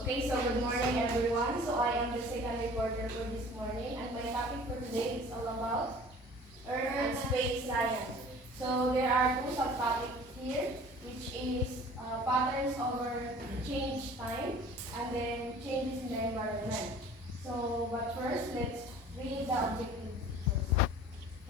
Okay, so good morning everyone. So I am the second reporter for this morning and my topic for today is all about Earth and Space Science. So there are two subtopics here, which is patterns over change time and then changes in the environment. So but first, let's read the objective first.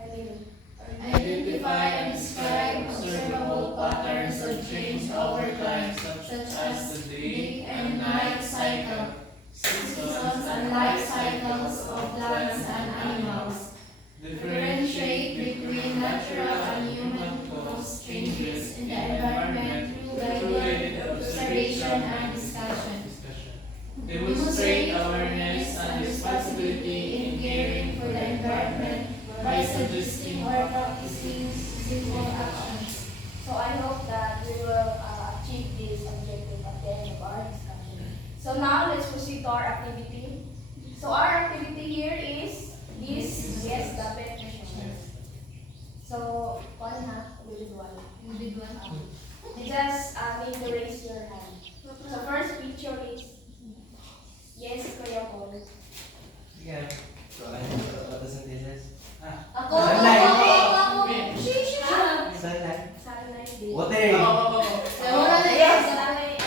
Helene. Identify and describe observable patterns of change over time, such as the day and night cycle, seasons and life cycles of plants and animals. Differentiate between natural and human-caused changes in the environment through guided observation and discussion. Demonstrate awareness and responsibility in caring for the environment by suggesting or practicing simple actions. So I hope that we will achieve this objective at the end of our discussion. So now let's proceed to our activity. So our activity here is this, yes, the pet measurements. So, one ha, individual. You just need to raise your hand. So first picture is, yes, Kuya Paul. Yeah. So, photosynthesis. Ako! Sunlight. Sunlight din. Water. Yes, sunlight.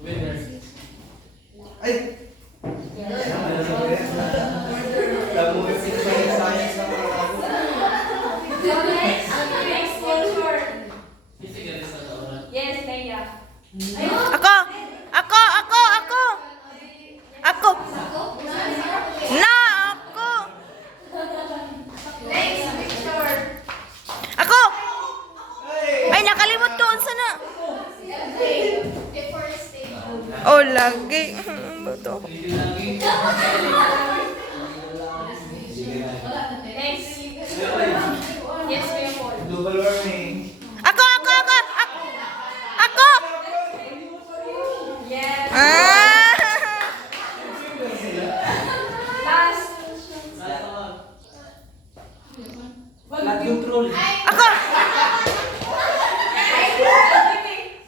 Winner. Ay! Tabuhin si science na So next picture. Physical is not all. Yes, Leia. Ako! Na! Ako! Next picture. Ako! Ay, nakalimot ko. Unsa na? Deforestation. Oh, lagi. Bato. Next. Yes, Kuya Paul. global warming. Ako! Yes. Ah! Last. Flood control. Ako!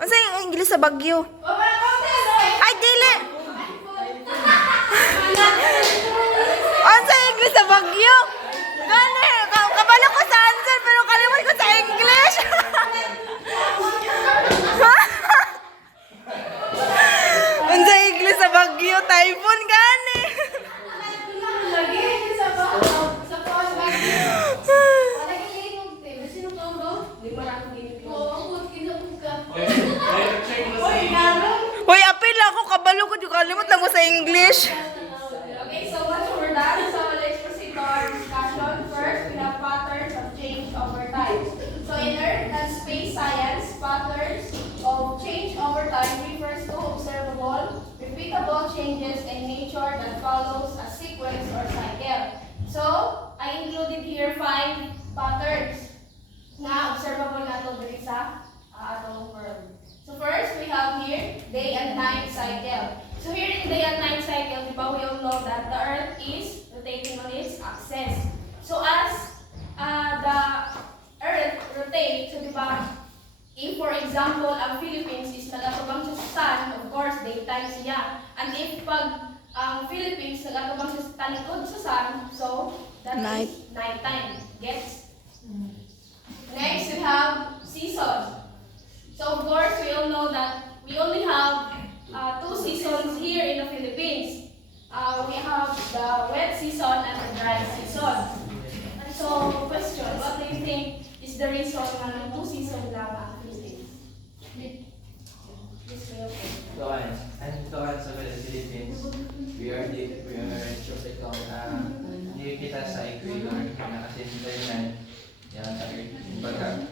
Unsa yung English sa Bagyo? Ay, dili! Unsa yung English sa Bagyo? Gani! Kabalo ko sa answer pero kalimot ko sa English! Unsa yung English sa Bagyo? Typhoon, gani! Hoy, apil ako, kabalo ko, di kalimot lang ko sa English. Okay, so once we're done, so let's proceed to our discussion. First, we have patterns of change over time. So in Earth and Space Science, patterns of change over time refers to observable, repeatable changes in nature that follows a sequence or cycle. So, I included here 5 patterns na observable na ito dito sa atong world. So first, we have here day and night cycle. So here in day and night cycle, di ba, we all know that the Earth is rotating on its axis. So as the Earth rotates, so di ba, if for example, ang Philippines is nagatubang sa sun, of course, daytime siya. And if pag ang Philippines nagatubang sa talikod sa sun, so that Night. is nighttime. Gets? Next, we have seasons. So of course, we all know that we only have 2 seasons here in the Philippines. We have the wet season and the dry season. And so, question, what do you think is the reason na 2 seasons lang ang Philippines? Yes, Kuya Paul. Doon sa Philippines, we are hindi kita sa equator, nakasintayan yan sa earth. Baga,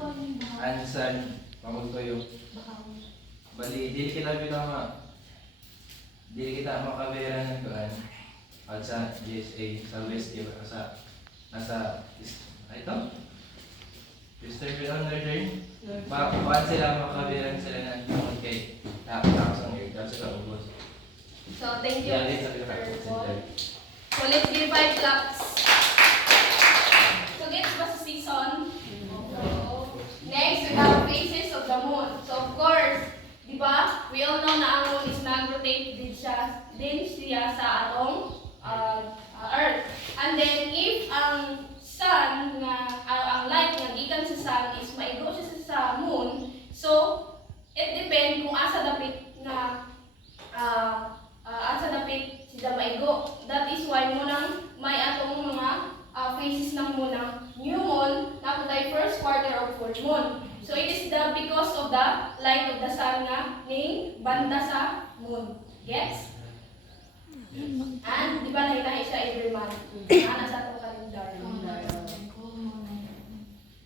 ansan, pamagtuyo. Bali, di kita makabera ng kuan at sa GSA, sa West, nasa, ito? Mr. Under Drain? Kuan sila, makaberan sila ng tungkol kay tapos ang earth, tapos sa ubos. So, thank you, Yeah, this is Mr. Paul. So, let's give 5 claps. So, gets ba sa season? Next, we have phases of the moon. So, of course, di ba? We all know na ang moon is nag-rotate din siya sa atong Earth. And then if ang sun nga ang light nga gikan sa sun is maigo siya sa moon, so it depend kung asa dapit na asa dapit siya maigo. That is why munang may atong mga phases ng munang new moon na tayo first quarter of full moon. So it is because of the light of the sun nga ning banda sa moon. Gets? And di ba nahilahi siya every month? Ana sa atong calendar.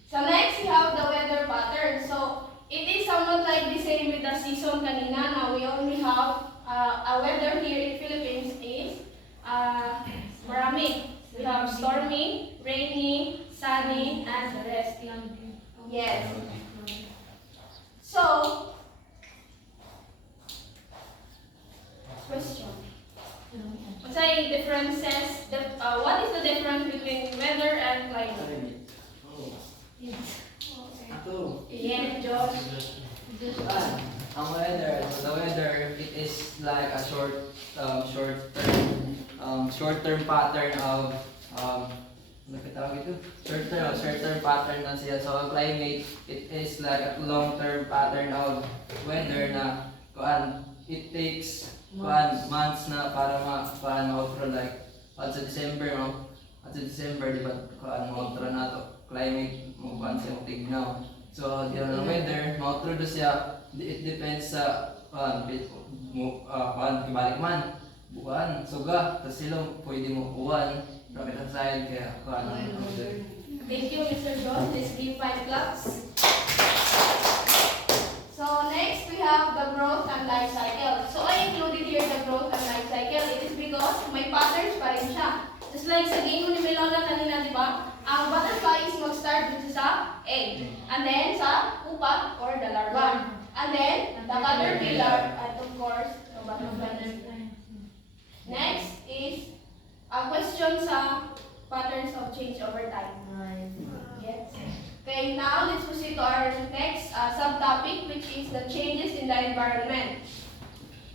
So next we have the weather pattern. So it is somewhat like the same with the season kanina. Now we only have a weather here in Philippines is marami. We have stormy, rainy, sunny, and the rest. Yes. So, question. What's the differences? What is the difference between weather and climate? Yeah, Josh. Ang weather, the weather, it is like a short-term pattern of short-term pattern na siya. So ang climate, it is like a long-term pattern of weather na it takes months na para ma-outro like at sa December, no? At sa December, di ba, ma-outro na to climate mo siya tignaw. So yun ang weather, ma-outro do siya. It depends sa ibalik man buwan, suga, tas silong pwede mo uwan, rocket outside, kaya Thank you, Mr. John. Let's give 5 claps. So next we have the growth and life cycle. So I included here the growth and life cycle. It is because may patterns pa rin siya. Just like sa game ni Melona kanina, di ba? Ang butterfly is mag-start dito sa egg. And then sa pupa or the larva. And then the caterpillar and of course the butterfly. Next is a question sa patterns of change over time. Yes. Okay, now let's proceed to our next subtopic, which is the changes in the environment.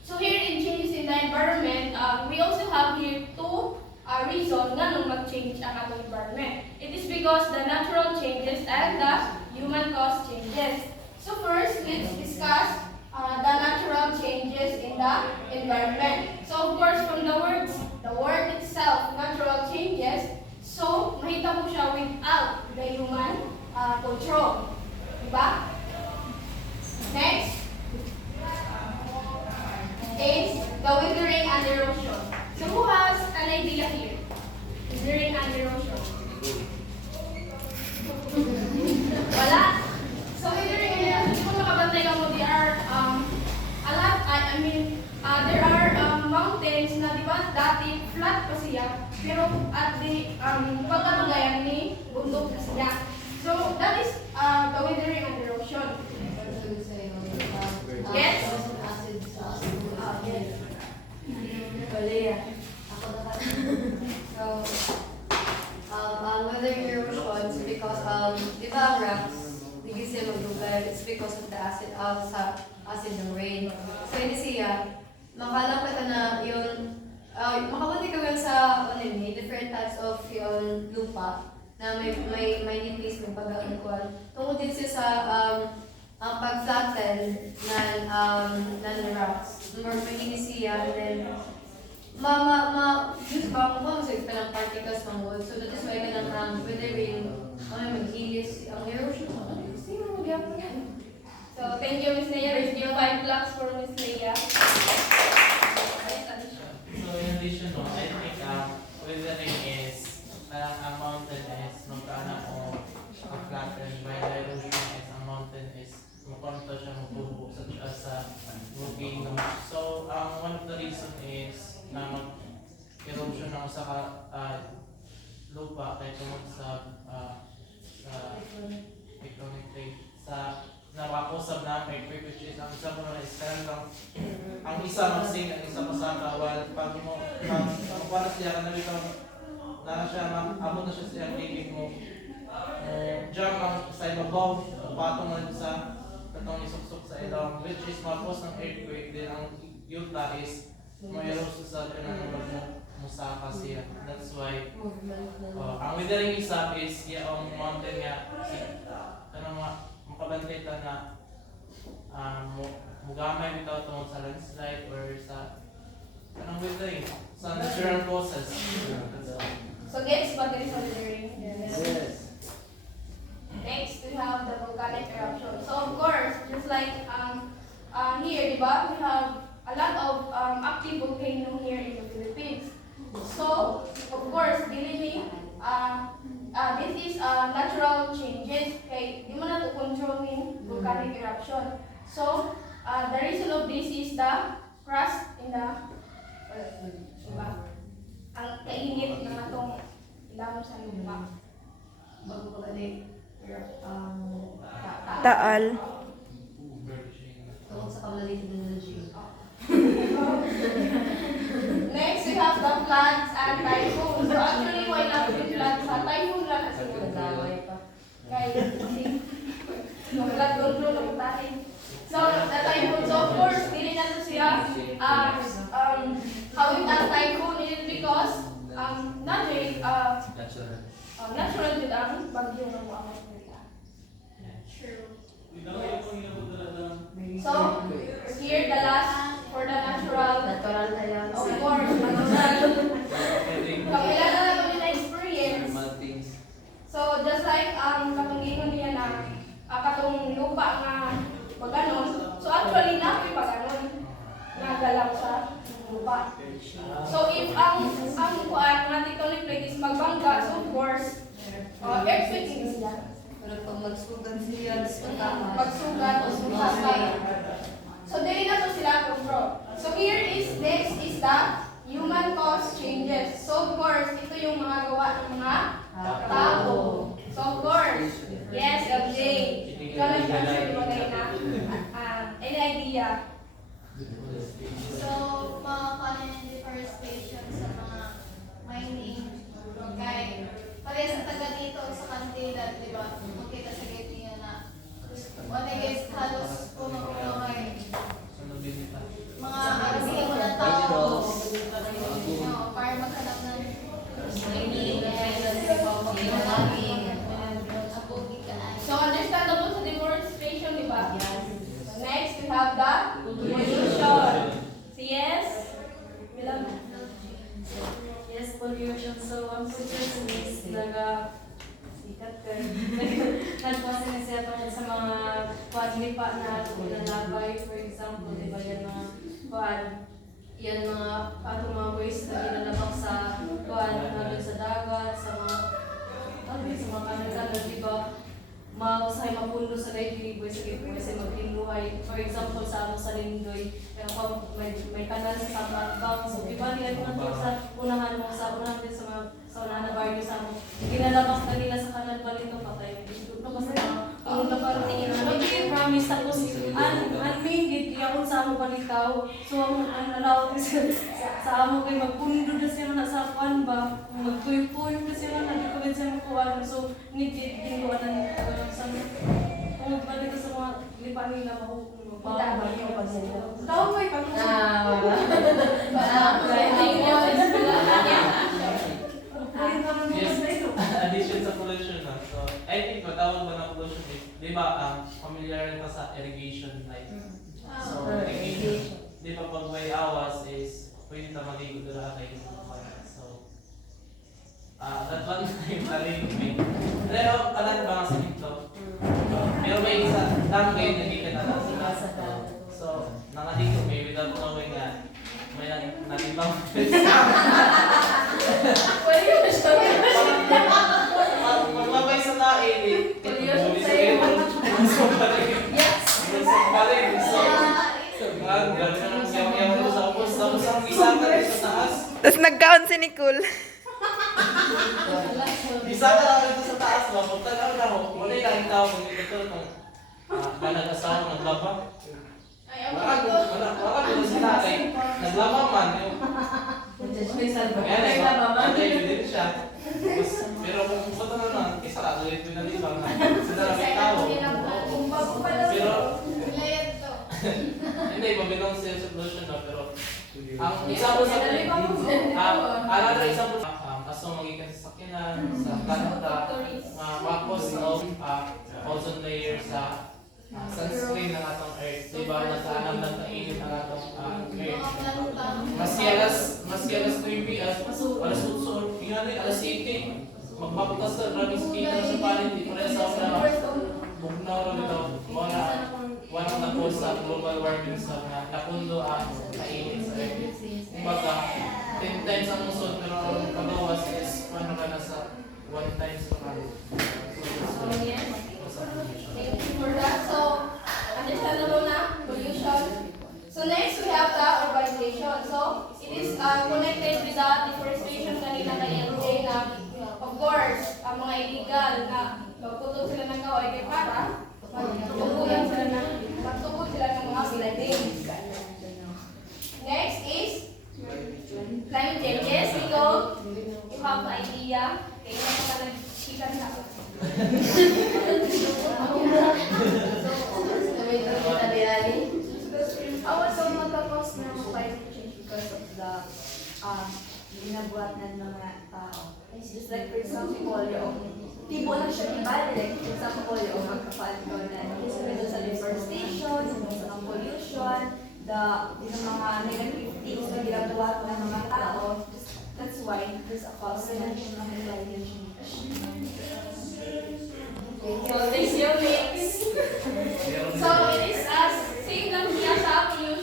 So here in changes in the environment, we also have here two reasons nga nung mag-change ang atong environment. It is because the natural changes and the human-caused changes. So first, let's discuss the natural changes in the environment. So of course, from the word itself, natural changes, so mahita mo siya without the human control. Diba? Next is the withering and erosion. So who has an idea here? Withering and erosion. Wala? So withering and erosion, kung makabantay ka mo, there are a lot, there are mountains na di ba dati flat pa siya, pero at the pagkabagayan ni bundok na siya. So that is the withering and erosion. Yes? Yes. So, weathering erosion is because di ba ang rocks, hindi sila magdugal, it's because of the acid ng rain. So, hindi siya, makalang ka na yun, makabunti ka yun sa different types of yung lupa na may nipis, may pag-aangkuan. Tungkol din siya sa ang pag-flatten ng rocks. May siya, and then use ba kung sa pa ng particles ng wood. So that is why ka ng withering, mag-ilis, ang erosion mo. Sino mag-yapon yan? So thank you, Miss Leia. Let's give 5 claps for Miss Leia. So in addition, no, I think withering is ang mountain is magkaana o flatten, while erosion is ang mountain is makonto siya magbubo such as volcano. So one of the reason is na mag-erosion ng sa lupa kaya tungkol sa tectonic plate sa nakakusap namin, which is ang isa mo is lang ang isa mag-sing, ang isa masaka, while pag mo para siya ka nalitaw na siya, abot na siya sa limit mo jump ang sa ibabaw, patong na sa katong isuksok sa ilong, which is mapos ng earthquake, then ang yuta is ma-erose sa kanang musaka siya. That's why ang withering isa is yung mountain nga kanang makabantay ta na mugamay bitaw tungod sa landslide or sa kanang withering sa natural process. So gets ba diri sa withering? Yes. Next, we have the volcanic eruption. So of course, just like here, di ba, we have a lot of active volcano here in the Philippines. So of course, this is natural changes. Okay, di mo na to controlling volcanic eruption. So the reason of this is the crust in the diba? Ang kainit na matong ilamo sa lupa. Bago pa gani, Taal. tungkol sa kamalitin ng energy. Next, we have the floods and typhoons. So actually, why not with floods? Sa typhoon lang kasi Nagdaway pa. kaya kasi yung flood control ng tayo. So the typhoon, so of course, dili na to siya hawit ang typhoon is because natural din ang bagyo ng mga nila. True. So, here the last for the natural. Natural na yan. Of course, natural. Kailan na natin yung experience. So, just like katungingon niya na katong lupa nga maganon. So, actually, nakoy paganon. Nagalaw sa lupa. So, if ang kuan nga tectonic plate is magbangga, so of course, earthquake din siya. Pero pag magsugan siya, Pagsugat o sumasag. So, dili na to sila control. So, here is, next is the human cause changes. So, of course, ito yung mga gawa ng mga tao. So, of course, yes, LJ. Ikaw nag-answer mo kayo na any idea? So, mga kanin and deforestation sa mga mining. Kaya, pareha sa taga dito sa Kantila, di ba? Makita sa gate niya na wala guys, halos puno-puno kay mga arasiya mo ng tao. Para maghanap ng mining So, understandable sa deforestation, di ba? Next, we have the pollution. Yes? Bilang Yes, pollution. So, ang pollution is sikat ka. Nagpasa na siya tungkol sa mga lipa na lalabay. For example, di ba yan mga yan mga atong mga waste na nilalabak sa sa dagat, sa mga kanan-kanan, di ba? Mausahay mapundo sa library sa giveaway sa maghinluhay. For example, sa sa Lindoy, may kanal sa Samarang. So, iba nila kung sa unahan mo, sa unahan din sa unahan na barrio sa mo. Ginalabas na nila sa kanal ba nito, patay. Ito kasi ang napartingin na promise tapos unmade, iyakon sa amo balitaw. So, ang nalawag kasi sa amo kay magpundo na siya na sa kwan ba, magtuy-puy na siya na nagkakabit sa mga kuwan. So, ginagawa na sa kung magbalik sa mga lipa nila tawag mo yung Yes, addition sa pollution na. So, I think matawag ba na pollution is, di ba, familiar ka sa irrigation like. So, irrigation. Di ba pag may awas is, pwede na maligo doon kay So, that one time naligo. Pero, kalat ba sa dito? Pero may isa lang kayo nagiging na sila. So, nakadito may without knowing nga, may nalibang. Maglabay sa lain eh. pollution sa iyo. Yes! Gano'n ang yaw-yaw mo sa upos. Tapos ang isa ka rin sa taas. Tapos nagkaon si Nicole. Isa ka lang rin sa taas. Mapagtanaw na ako. Wala yung lang tao kung ito itong manag-asawa naglaba. Wala ko sila kay naglaba man. Kaya na din siya. Pero kung pupunta na lang, isa lang ulit pinalibang na. Sa dalaming tao. Pero pollution no, pero ang example sa another example aso magikan sa sakyanan, sa planta, mapos of ozone layer sa sunscreen ng atong earth, di ba? Nataanam ng kainit ang atong earth. Mas yalas 3 as alas 8, ingani alas 7. Magpaputas ka, maraming kita sa palit, di pala sa una. Bugnaw rin ito, wala na po sa global warming sa napundo ang kainit sa earth. Kumbaga, 10 times ang musod, pero ang pagawas is paano ka na sa 1 times pa ka. Thank you for that. So, understandable na, pollution. So next, we have the urbanization. So, it is connected with the deforestation kanina na LJ na, of course, ang mga illegal na magputol sila ng kahoy kay para magtubog sila ng mga buildings. Next is climate changes. Ito, you have the idea. Kaya naman ka nag-chicken na. So magkakos ng climate change because of the ginabuhat ng mga tao. It's just like for example, yung tipo lang siya ibali. Like for example, yung magkapalto na dito sa deforestation, sa pollution, yung mga negative things na ginabuhat ng mga tao. That's why there's a cause na yung mga climate change. So, this is your mix. So, it is as same lang siya sa pollution.